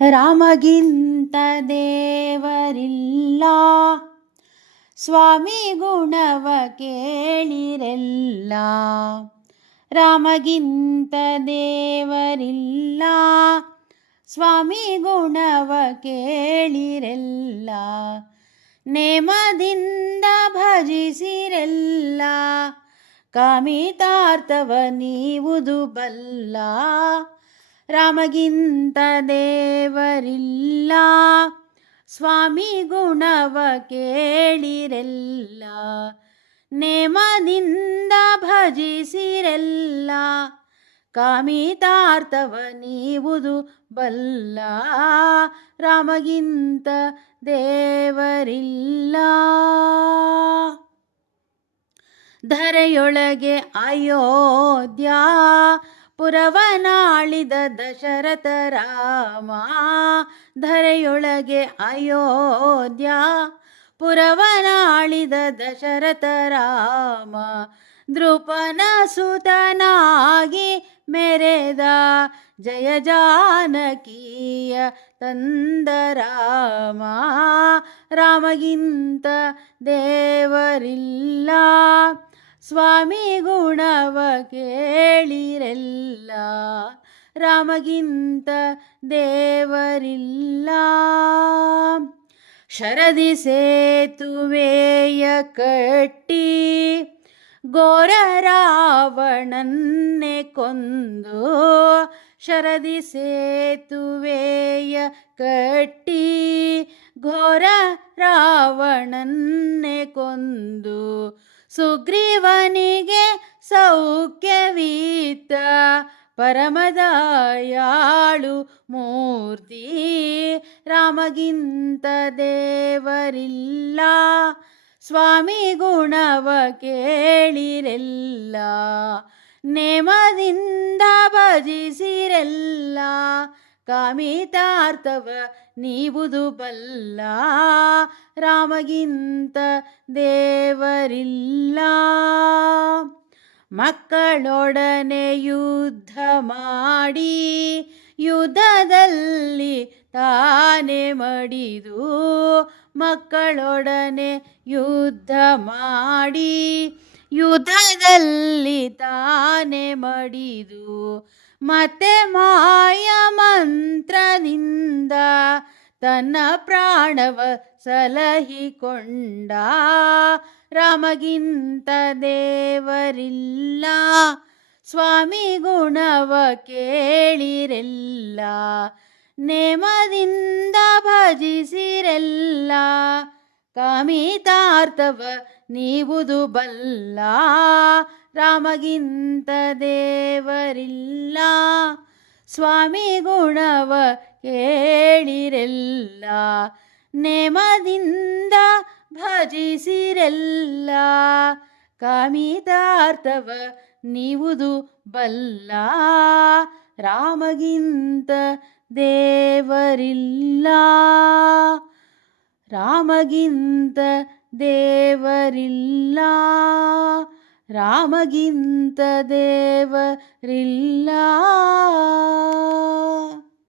ರಾಮಗಿಂತ ದೇವರಿಲ್ಲ. ಸ್ವಾಮಿ ಗುಣವ ಕೇಳಿರೆಲ್ಲ. ರಾಮಗಿಂತ ದೇವರಿಲ್ಲ. ಸ್ವಾಮಿ ಗುಣವ ಕೇಳಿರೆಲ್ಲ. ನೇಮದಿಂದ ಭಜಿಸಿರೆಲ್ಲ. ಕಾಮಿತಾರ್ಥವ ನೀವುದು ಬಲ್ಲ ರಾಮಗಿಂತ ದೇವರಿಲ್ಲ. ಸ್ವಾಮಿ ಗುಣವ ಕೇಳಿರೆಲ್ಲ. ನೇಮದಿಂದ ಭಜಿಸಿರೆಲ್ಲ. ಕಾಮಿತಾರ್ಥವ ನೀವುದು ಬಲ್ಲ. ರಾಮಗಿಂತ ದೇವರಿಲ್ಲ. ಧರೆಯೊಳಗೆ ಅಯೋಧ್ಯ. ಪುರವನಾಳಿದ ದಶರಥ ರಾಮ, ಧರೆಯೊಳಗೆ ಅಯೋಧ್ಯ. ಪುರವನಾಳಿದ ದಶರಥ ರಾಮ ದೃಪನ ಸುತನಾಗಿ ಮೆರೆದ ಜಯ ತಂದ ರಾಮ. ರಾಮಗಿಂತ ದೇವರಿಲ್ಲ. ಸ್ವಾಮಿ ಗುಣವ ಕೇಳಿರೆಲ್ಲ, ರಾಮಗಿಂತ ದೇವರಿಲ್ಲ. ಶರದಿ ಸೇತುವೆಯ ಕಟ್ಟಿ ಗೋರ ರಾವಣನ್ನೇ ಕೊಂದು ಶರದಿ ಸೇತುವೆಯ ಕಟ್ಟಿ ಘೋರ ರಾವಣನ್ನೇ ಕೊಂದು ಸುಗ್ರೀವನಿಗೆ ಸೌಖ್ಯವೀತ ಪರಮದಯಾಳು ಮೂರ್ತಿ. ರಾಮಗಿಂತ ದೇವರಿಲ್ಲ ಸ್ವಾಮಿ ಗುಣವ ಕೇಳಿರೆಲ್ಲ ನೇಮದಿಂದ ಭಜಿಸಿರೆಲ್ಲ. ಕಾಮಿತಾರ್ಥವ ನೀವುದು ಬಲ್ಲ. ರಾಮಗಿಂತ ದೇವರಿಲ್ಲ. ಮಕ್ಕಳೊಡನೆ ಯುದ್ಧ ಮಾಡಿ ಯುದ್ಧದಲ್ಲಿ ತಾನೆ ಮಡಿದು ಮಕ್ಕಳೊಡನೆ ಯುದ್ಧ ಮಾಡಿ. ಯುದ್ಧದಲ್ಲಿ ತಾನೆ ಮಡಿದು, ಮತ್ತೆ ಮಾಯ ಮಂತ್ರದಿಂದ ತನ್ನ ಪ್ರಾಣವ ಸಲಹಿಕೊಂಡ. ರಾಮಗಿಂತ ದೇವರಿಲ್ಲ, ಸ್ವಾಮಿ ಗುಣವ ಕೇಳಿರೆಲ್ಲ, ನೇಮದಿಂದ ಭಜಿಸಿರೆಲ್ಲ, ಕಾಮಿತಾರ್ಥವ ನೀವುದು ಬಲ್ಲ. ರಾಮಗಿಂತ ದೇವರಿಲ್ಲ. ಸ್ವಾಮಿ ಗುಣವ ಕೇಳಿರೆಲ್ಲ. ನೇಮದಿಂದ ಭಜಿಸಿರೆಲ್ಲ. ಕಾಮಿತಾರ್ಥವ ನೀವುದು ಬಲ್ಲ. ರಾಮಗಿಂತ ದೇವರಿಲ್ಲ. ರಾಮಗಿಂತ ದೇವರಿಲ್ಲ ರಾಮಗಿಂತ ದೇವರಿಲ್ಲ